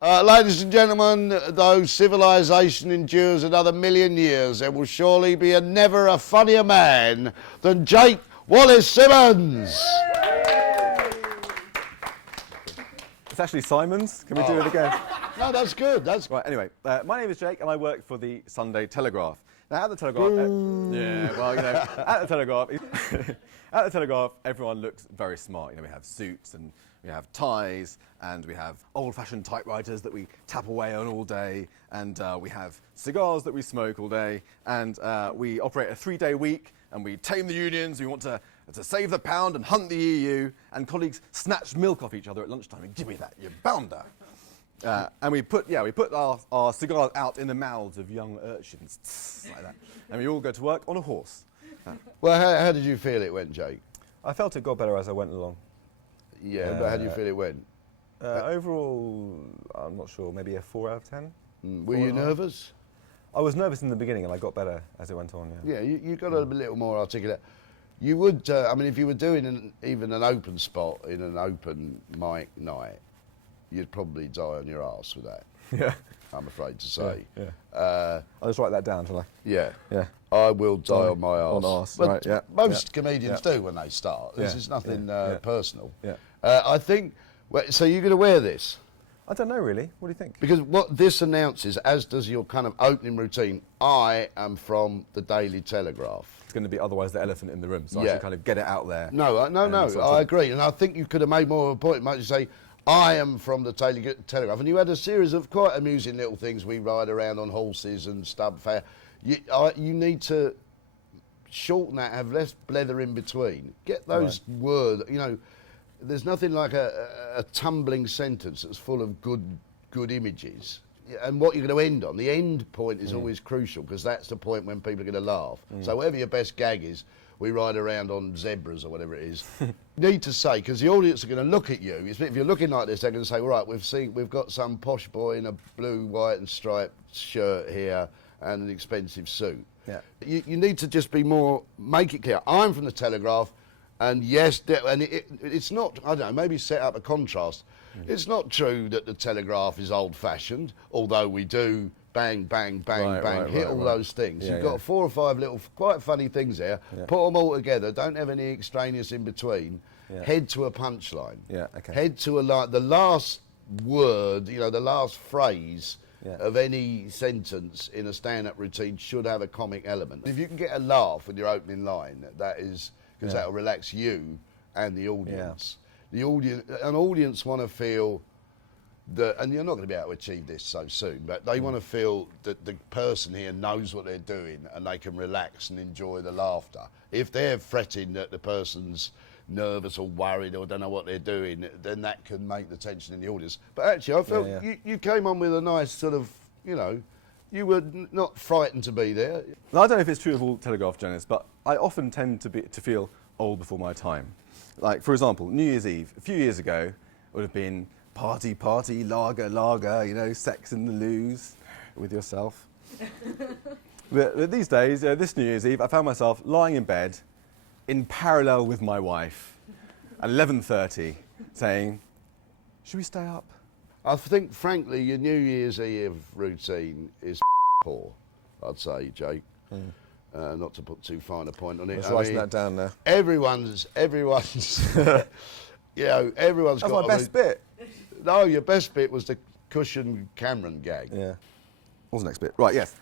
Ladies and gentlemen, though civilization endures another 1,000,000 years, there will surely be never a funnier man than Jake Wallis Simmons. It's actually Simon's. Can we do it again? No, that's good. That's Right, anyway, my name is Jake and I work for the Sunday Telegraph. Now, at the Telegraph, at the Telegraph, at the Telegraph, everyone looks very smart. You know, we have suits and we have ties and we have old-fashioned typewriters that we tap away on all day, and we have cigars that we smoke all day, and we operate a 3-day week, and we tame the unions. We want to save the pound and hunt the EU, and colleagues snatch milk off each other at lunchtime and give me that, you bounder. And we put our cigars out in the mouths of young urchins, like that. And we all go to work on a horse. Well, how did you feel it went, Jake? I felt it got better as I went along. Yeah, but how do you feel it went? Overall, I'm not sure, maybe a 4 out of 10. Were you nervous? I was nervous in the beginning and I got better as it went on, yeah. Yeah, you got a little more articulate. You would, I mean, if you were doing even an open spot in an open mic night, you'd probably die on your arse with that. Yeah. I'm afraid to say. Yeah. I'll just write that down, shall I? Yeah. Yeah. I will die on my arse. On arse, but right, yeah. most comedians do when they start. This is nothing personal. Yeah. I think, so you're going to wear this? I don't know, really. What do you think? Because what this announces, as does your kind of opening routine, I am from the Daily Telegraph. It's going to be otherwise the elephant in the room, so I should kind of get it out there. No, I agree. And I think you could have made more of a point. You might say, I am from the Telegraph. And you had a series of quite amusing little things. We ride around on horses and stub fair. You need to shorten that, have less blether in between. Get those words, you know, there's nothing like a tumbling sentence that's full of good images. And what you're going to end on, the end point is always crucial, because that's the point when people are going to laugh. So whatever your best gag is, we ride around on zebras or whatever it is. You need to say, because the audience are going to look at you. If you're looking like this, they're going to say, all right, we've got some posh boy in a blue, white and striped shirt here and an expensive suit. Yeah. You need to just be more, make it clear. I'm from the Telegraph, and yes, and it's not, I don't know, maybe set up a contrast. It's not true that the Telegraph is old-fashioned, although we do bang, bang, bang, bang, hit all those things. You've got 4 or 5 little quite funny things there. Put them all together. Don't have any extraneous in between. Head to a punchline. Head to the last word, you know, the last phrase of any sentence in a stand-up routine should have a comic element. If you can get a laugh with your opening line, that is, because that'll relax you and the audience. An audience want to feel that, and you're not going to be able to achieve this so soon, but they want to feel that the person here knows what they're doing and they can relax and enjoy the laughter. If they're fretting that the person's nervous or worried or don't know what they're doing, then that can make the tension in the audience. But actually, I felt you came on with a nice sort of, you know, you were not frightened to be there. Now, I don't know if it's true of all Telegraph journalists, but I often tend to feel old before my time. Like, for example, New Year's Eve, a few years ago, would have been party, party, lager, lager, you know, sex in the loos with yourself. but these days, this New Year's Eve, I found myself lying in bed in parallel with my wife at 11:30 saying, should we stay up? I think, frankly, your New Year's Eve routine is poor, I'd say, Jake. Not to put too fine a point on it. Let's write that down there. Everyone's, you know, everyone's That's got my best bit. No, your best bit was the cushion Cameron gag. Yeah. What's the next bit? Right, yes.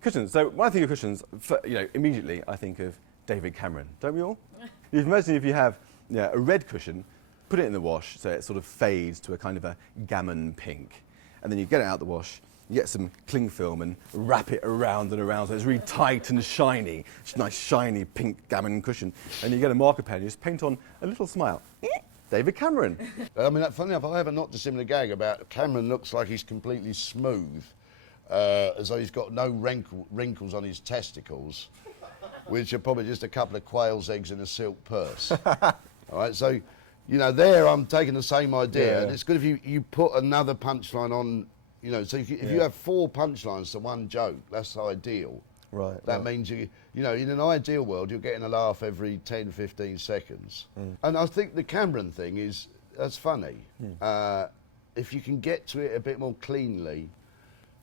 Cushions. So when I think of cushions, you know, immediately I think of David Cameron. Don't we all? You can imagine if you have a red cushion, put it in the wash so it sort of fades to a kind of a gammon pink. And then you get it out the wash, you get some cling film and wrap it around and around so it's really tight and shiny. It's a nice shiny pink gammon cushion. And you get a marker pen, you just paint on a little smile. David Cameron. I mean, funny enough, I have a not dissimilar gag about Cameron looks like he's completely smooth, as though he's got no wrinkles on his testicles, which are probably just a couple of quail's eggs in a silk purse. All right, so, you know, there I'm taking the same idea, and it's good if you put another punchline on, you know, so if you have 4 punchlines to one joke, that's ideal. Right. That means you know, in an ideal world, you're getting a laugh every 10, 15 seconds. And I think the Cameron thing that's funny. if you can get to it a bit more cleanly.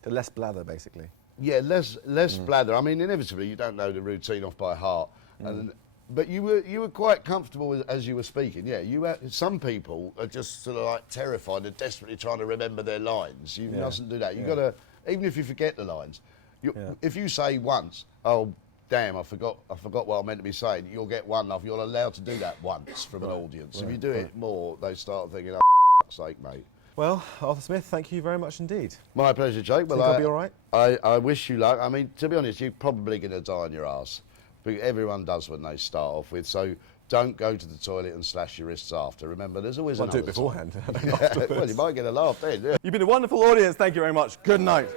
The less blather, basically. Yeah, less blather. I mean, inevitably, you don't know the routine off by heart, but you were quite comfortable as you were speaking. Yeah, some people are just sort of like terrified and desperately trying to remember their lines. You mustn't do that. You got to, even if you forget the lines, if you say once, oh damn, I forgot what I meant to be saying, you'll get one off. You're allowed to do that once from an audience. If you do it more, they start thinking, oh, for sake, mate. Well, Arthur Smith, thank you very much indeed. My pleasure, Jake. Well, I'll be all right? I wish you luck. I mean, to be honest, you're probably going to die on your arse. But everyone does when they start off with. So don't go to the toilet and slash your wrists after. Remember, there's always another do it beforehand. Well, you might get a laugh then. Yeah. You've been a wonderful audience. Thank you very much. Good night.